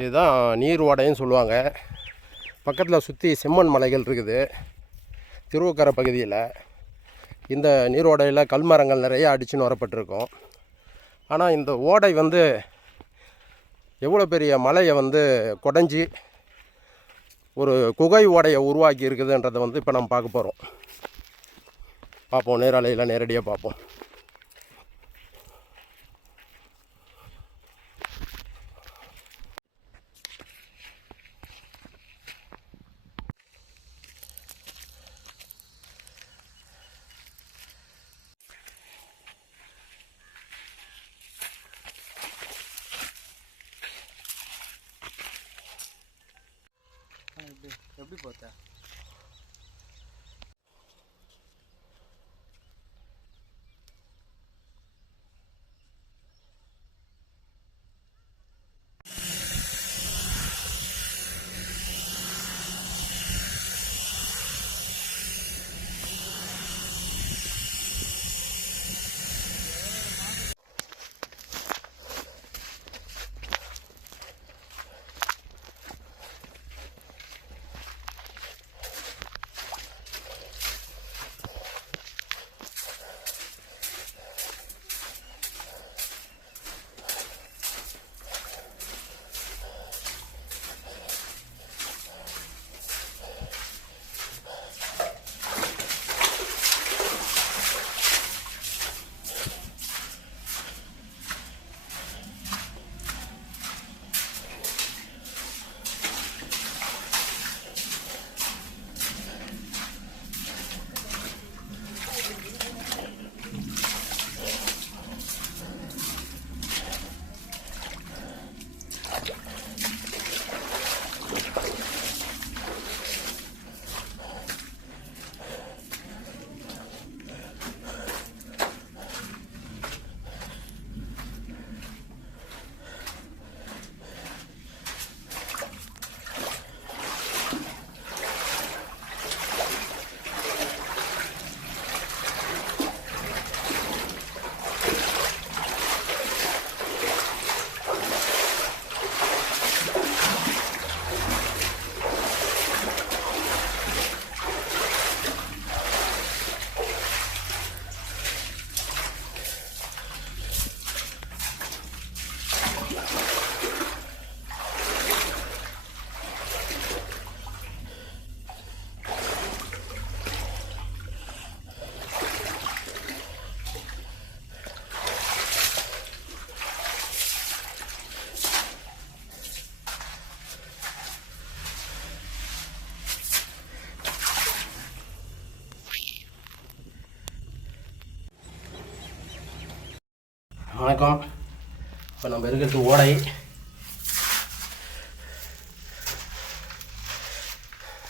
இதுதான் நீர் ஓடைன்னு சொல்லுவாங்க. பக்கத்தில் சுற்றி செம்மண் மலைகள் இருக்குது. திருவக்கரை பகுதியில் இந்த நீர் ஓடையில் கல்மரங்கள் நிறைய அடிச்சுன்னு வரப்பட்டிருக்கும். ஆனால் இந்த ஓடை வந்து எவ்வளோ பெரிய மலையை வந்து குடஞ்சி ஒரு குகை ஓடையை உருவாக்கி இருக்குதுன்றதை வந்து இப்போ நம்ம பார்க்க போகிறோம் பார்ப்போம் நேரலையில் நேரடியாக பார்ப்போம். Bota. வணக்கம். இப்போ நம்ம இருக்கிறது ஓடை.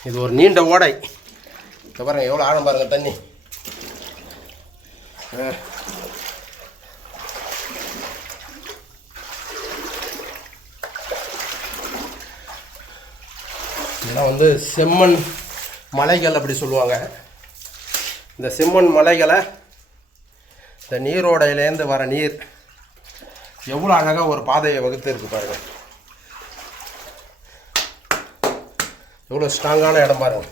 இது ஒரு நீண்ட ஓடை. இப்போ பாருங்கள் எவ்வளோ ஆழம் பாருங்கள் தண்ணி. இதெல்லாம் வந்து செம்மண் மலைகள் அப்படி சொல்லுவாங்க. இந்த செம்மண் மலைகளை இந்த நீரோடையிலேருந்து வர நீர் எவ்வளோ அழகாக ஒரு பாதையை வகுத்து இருக்கு பாருங்க. எவ்வளோ ஸ்ட்ராங்கான இடம் பாருங்க.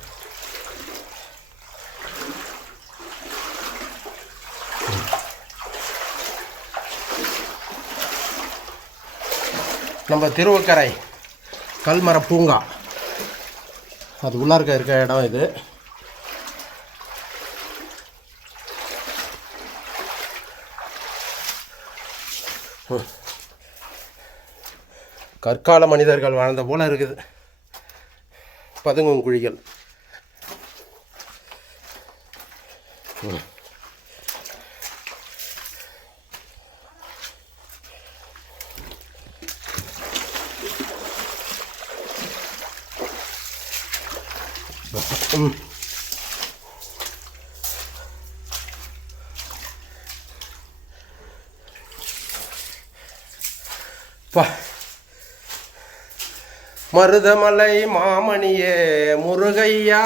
நம்ம திருவக்கரை கல்மர பூங்கா. அது உள்ளார்க்க இருக்க இடம் இது. கற்கால மனிதர்கள் வாழ்ந்த போல இருக்குது. பதுங்கும் குழிகள். ம். மருதமலை மாமணியே முருகையா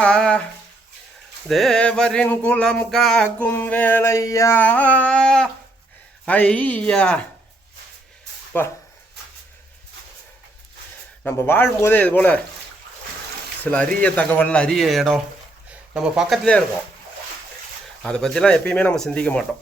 தேவரின் குலம் காக்கும் வேலையா ஐயா பா. நம்ம வாழும்போதே இது போல் சில அரிய தகவல் அரிய இடம் நம்ம பக்கத்துலேயே இருக்கோம். அதை பற்றிலாம் எப்பயுமே நம்ம சிந்திக்க மாட்டோம்.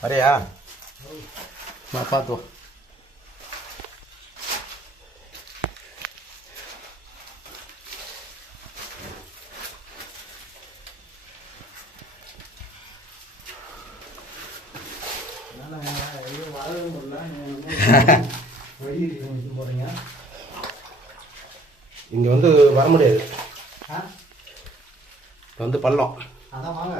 Maria, mapador. இங்கே வந்து வர முடியாது. வந்து பள்ளம். அதான் வாங்க.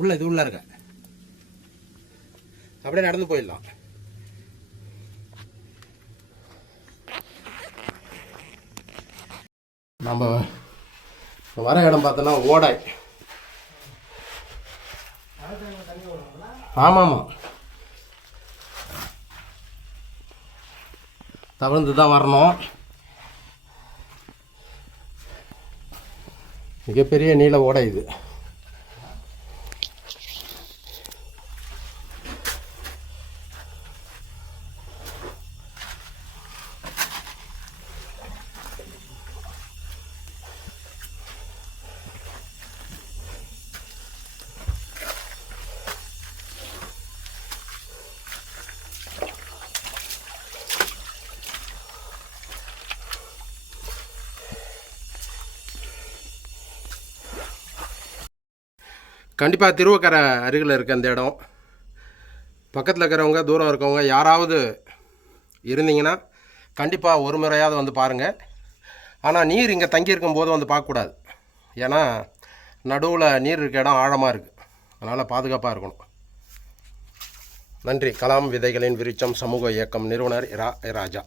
உள்ள இது உள்ள இருக்க. அப்படியே நடந்து போயிடலாம். நம்ம வர இடம் பார்த்தோன்னா ஓடை ஆமாம். ஆமாம் தவிர்த்து தான் வரணும். மிகப்பெரிய நீள ஓடை இது. கண்டிப்பாக திருவக்கரை அருகில் இருக்க அந்த இடம். பக்கத்தில் இருக்கிறவங்க தூரம் இருக்கவங்க யாராவது இருந்தீங்கன்னா கண்டிப்பாக ஒரு முறையாவது வந்து பாருங்கள் ஆனால் நீர் இங்கே தங்கியிருக்கும் போது வந்து பார்க்கக்கூடாது ஏன்னா நடுவில் நீர் இருக்க இடம் ஆழமாக இருக்குது அதனால் பாதுகாப்பாக இருக்கணும். நன்றி. கலாம் விதைகளின் விருச்சம் சமூக இயக்கம் நிறுவனர் இரா ராஜா.